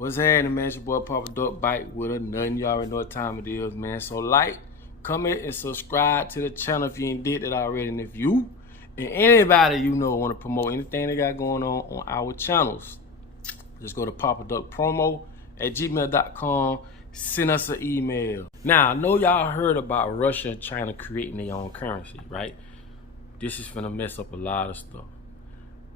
What's happening, man? It's your boy Papa Duck Bite with a nothing. You already know what time it is, man. So like, comment, and subscribe to the channel if you ain't did that already. And if you and anybody you know want to promote anything they got going on our channels, just go to papaduckpromo@gmail.com. Send us an email. Now, I know y'all heard about Russia and China creating their own currency, right? This is finna mess up a lot of stuff.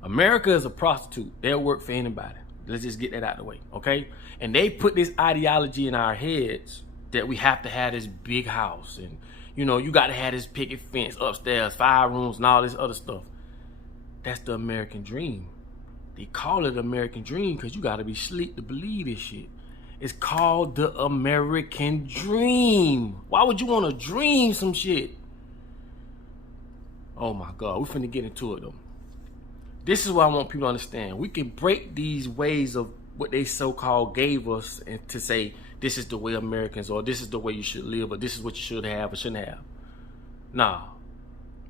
America is a prostitute. They'll work for anybody. Let's just get that out of the way, okay? And they put this ideology in our heads that we have to have this big house and, you know, you got to have this picket fence upstairs, 5 rooms and all this other stuff. That's the American dream. They call it American dream because you got to be sleep to believe this shit. It's called the American dream. Why would you want to dream some shit? Oh my God, we finna get into it though. This is what I want people to understand. We can break these ways of what they so-called gave us and to say, this is the way Americans, or this is the way you should live, or this is what you should have or shouldn't have. Nah,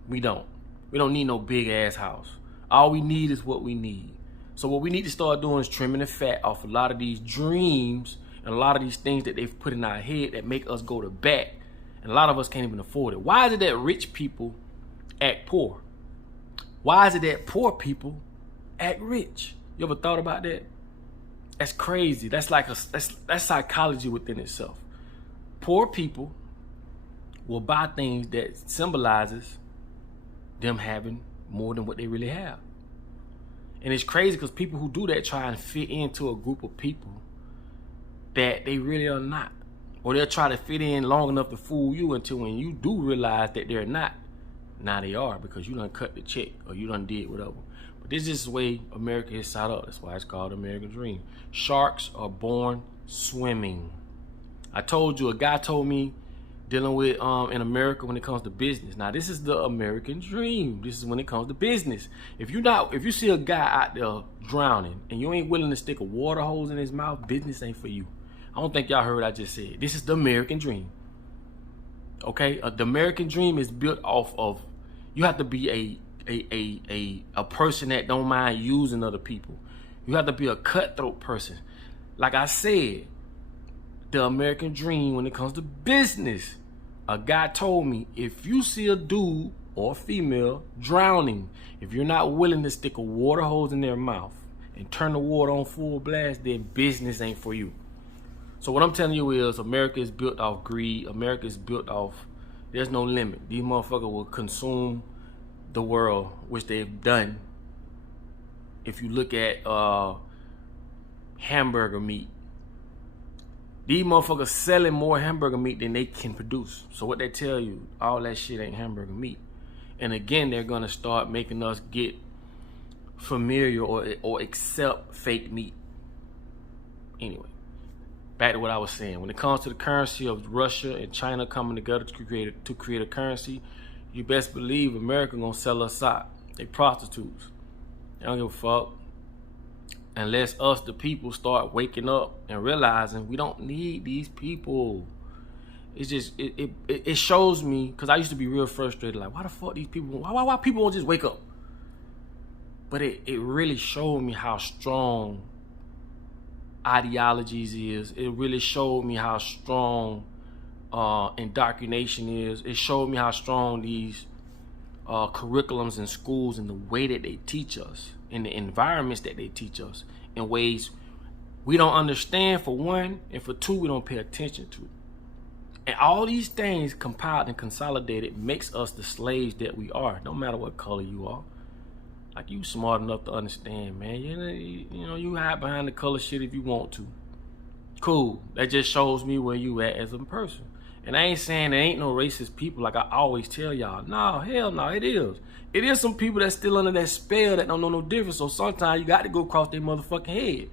we don't. We don't need no big ass house. All we need is what we need. So what we need to start doing is trimming the fat off a lot of these dreams and a lot of these things that they've put in our head that make us go to bat. And a lot of us can't even afford it. Why is it that rich people act poor? Why is it that poor people act rich? You ever thought about that? That's crazy. That's like that's psychology within itself. Poor people will buy things that symbolizes them having more than what they really have. And it's crazy because people who do that try and fit into a group of people that they really are not. Or they'll try to fit in long enough to fool you until when you do realize that they're not, now they are, because you done cut the check or you done did whatever. But this is the way America is set up. That's why it's called the American dream. Sharks are born swimming. I told you, a guy told me dealing with in America when it comes to business. Now this is the American dream. This is when it comes to business. If you see a guy out there drowning and you ain't willing to stick a water hose in his mouth, business ain't for you. I don't think y'all heard what I just said. This is the American dream. Okay, the American dream is built off of, you have to be a person that don't mind using other people. You have to be a cutthroat person. Like I said, the American dream when it comes to business. A guy told me, if you see a dude or a female drowning, if you're not willing to stick a water hose in their mouth and turn the water on full blast, then business ain't for you. So what I'm telling you is, America is built off greed. America is built off, there's no limit. These motherfuckers will consume the world, which they've done. If you look at hamburger meat, these motherfuckers selling more hamburger meat than they can produce. So what they tell you, all that shit ain't hamburger meat. And again, they're gonna start making us get familiar or accept fake meat. Anyway, back to what I was saying. When it comes to the currency of Russia and China coming together to create a currency, you best believe America gonna sell us out. They prostitutes. They don't give a fuck. Unless us, the people, start waking up and realizing we don't need these people. It's just, it shows me, because I used to be real frustrated, like, why the fuck these people, why people won't just wake up? But it really showed me how strong ideologies is. It really showed me how strong indoctrination is. It showed me how strong these curriculums in schools and the way that they teach us, in the environments that they teach us, in ways we don't understand, for one, and for two, we don't pay attention to. And all these things compiled and consolidated makes us the slaves that we are, no matter what color you are. Like, you smart enough to understand, man. You know, you hide behind the color shit if you want to. Cool. That just shows me where you at as a person. And I ain't saying there ain't no racist people, like I always tell y'all. No, hell no, it is. It is some people that's still under that spell that don't know no difference. So sometimes you got to go across their motherfucking head.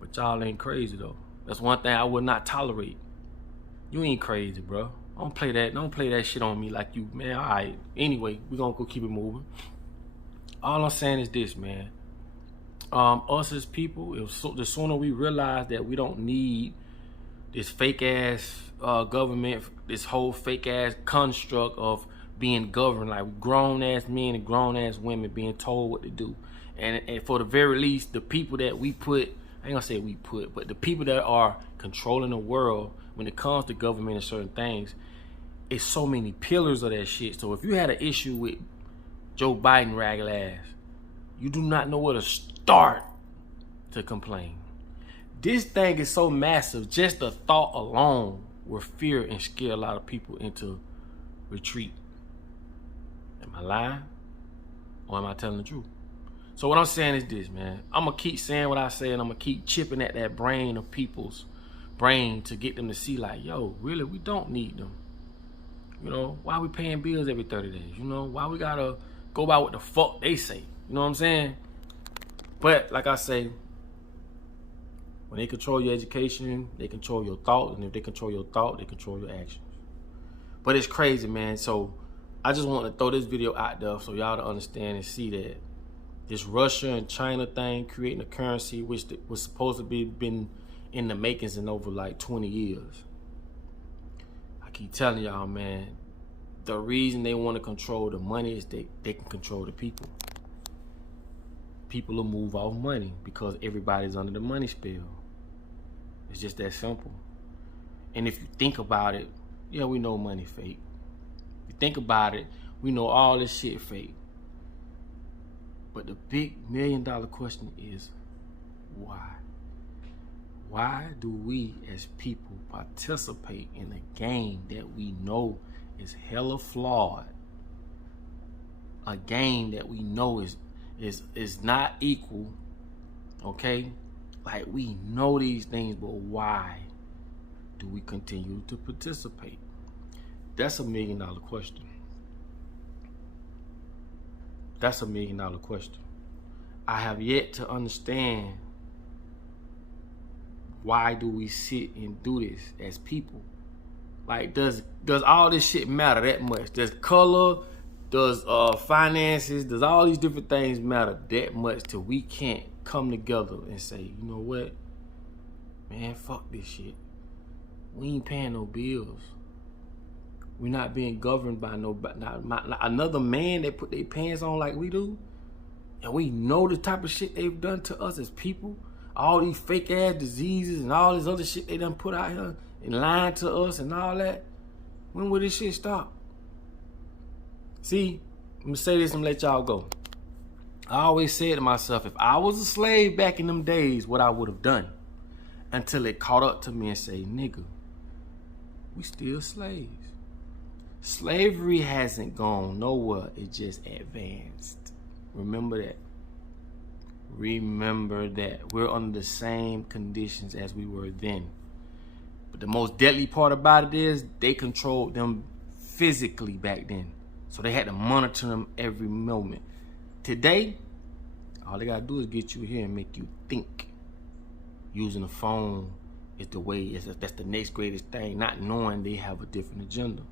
But y'all ain't crazy though. That's one thing I would not tolerate. You ain't crazy, bro. Don't play that shit on me like you, man. All right. Anyway, we gonna go keep it moving. All I'm saying is this, man. Us as people, the sooner we realize that we don't need this fake ass government, this whole fake ass construct of being governed, like grown ass men and grown ass women being told what to do. And for the very least, the people that we put I ain't gonna say we put, but the people that are controlling the world when it comes to government and certain things, it's so many pillars of that shit. So if you had an issue with Joe Biden ragged ass, you do not know where to start to complain. This thing is so massive, just the thought alone will fear and scare a lot of people into retreat. Am I lying? Or am I telling the truth? So what I'm saying is this, man. I'm going to keep saying what I say, and I'm going to keep chipping at that brain of people's brain to get them to see like, yo, really, we don't need them. You know, why we paying bills every 30 days? You know, why we got to go by what the fuck they say? You know what I'm saying? But like I say, when they control your education, they control your thought. And if they control your thought, they control your actions. But it's crazy, man. So I just want to throw this video out there so y'all to understand and see that this Russia and China thing, creating a currency which was supposed to be been in the makings in over like 20 years. I keep telling y'all, man, the reason they want to control the money is they can control the people. People will move off money because everybody's under the money spell. It's just that simple. And if you think about it, yeah, we know money fake. If you think about it, we know all this shit fake. But the big $1 million question is, why? Why do we as people participate in a game that we know is hella flawed? A game that we know is not equal, okay? Like, we know these things, but why do we continue to participate? That's a $1 million question. That's a $1 million question. I have yet to understand, why do we sit and do this as people? Like, does all this shit matter that much? Does color, does finances, does all these different things matter that much till we can't come together and say, you know what, man, fuck this shit. We ain't paying no bills. We're not being governed by not another man that put their pants on like we do. And we know the type of shit they've done to us as people. All these fake ass diseases and all this other shit they done put out here and lying to us and all that. When will this shit stop? See, I'm gonna say this and let y'all go. I always said to myself, if I was a slave back in them days, what I would have done, until it caught up to me and say, nigga, we still slaves. Slavery hasn't gone nowhere, it just advanced. Remember that. Remember that. We're under the same conditions as we were then. But the most deadly part about it is they controlled them physically back then. So they had to monitor them every moment. Today, all they gotta do is get you here and make you think. Using a phone is the way, that's the next greatest thing, not knowing they have a different agenda.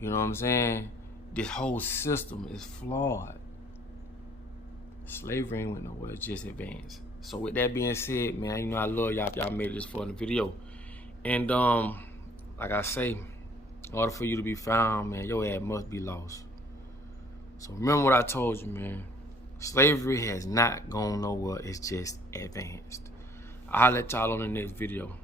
You know what I'm saying? This whole system is flawed. Slavery ain't went nowhere, it's just advanced. So with that being said, man, you know I love y'all if y'all made this far in the video. And like I say, in order for you to be found, man, your ass must be lost. So remember what I told you, man. Slavery has not gone nowhere, it's just advanced. I'll let y'all on the next video.